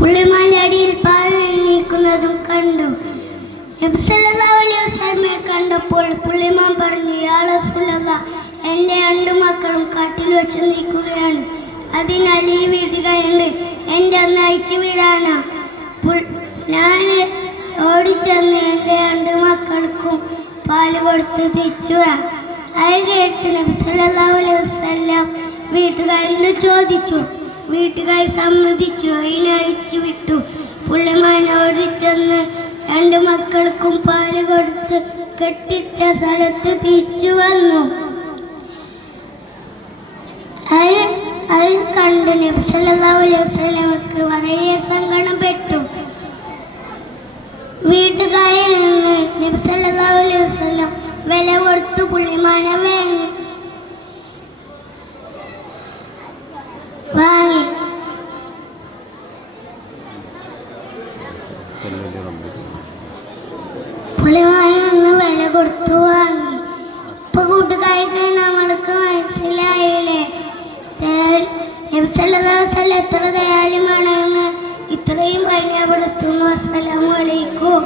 പുള്ളിമാന്റെ അടിയിൽ പാൽ നീക്കുന്നതും കണ്ടു. നബി സല്ലല്ലാഹു അലൈഹി വസല്ലമയെ കണ്ടപ്പോൾ പുള്ളിമാൻ പറഞ്ഞു, യാ റസൂലല്ലാഹ്, എൻ്റെ 2 മക്കളും കാട്ടിൽ വെച്ച് നീക്കുകയാണ്. അതിനാൽ ഈ വീട്ടുകാരുണ്ട് എൻ്റെ ഒന്ന് അയച്ചു വിടാണ്. ഞാൻ ഓടിച്ചെന്ന് എൻ്റെ 2 മക്കൾക്കും പാല് കൊടുത്ത് തിരിച്ചു. അത് കേട്ട് നബി സല്ലല്ലാഹു അലൈഹി വസല്ലം വീട്ടുകാരനോട് ചോദിച്ചു. വീട്ടുകാർ സമ്മതിച്ചു. അതിനെ അയച്ചു വിട്ടു. പുള്ളിമാൻ ഓടിച്ചെന്ന് 2 മക്കൾക്കും പാല് കൊടുത്ത് കെട്ടിട്ട സ്ഥലത്ത് തിരിച്ചു വന്നു. അത് കണ്ട് നബി സല്ലല്ലാഹു അലൈഹി വസല്ലമക്ക് വളരെ സങ്കടപ്പെട്ടു. വീട്ടുകാരിൽ നിന്ന് നബി സല്ലല്ലാഹു അലൈഹി വസല്ലം വില കൊടുത്തു പുള്ളിമാനെ വാങ്ങി. പുള്ളിമാനെ നിന്ന് വില കൊടുത്തു വാങ്ങി. ഇപ്പൊ കൂട്ടുകാർക്ക് നമ്മൾക്ക് മനസ്സിലായില്ലേ നബി സല്ലല്ലാഹു അലൈഹി വസല്ലം എത്ര ദയാലുമാണെന്ന്. ഇത്രയും പരിചയപ്പെടുത്തുന്നു. അസ്സലാമു അലൈക്കും.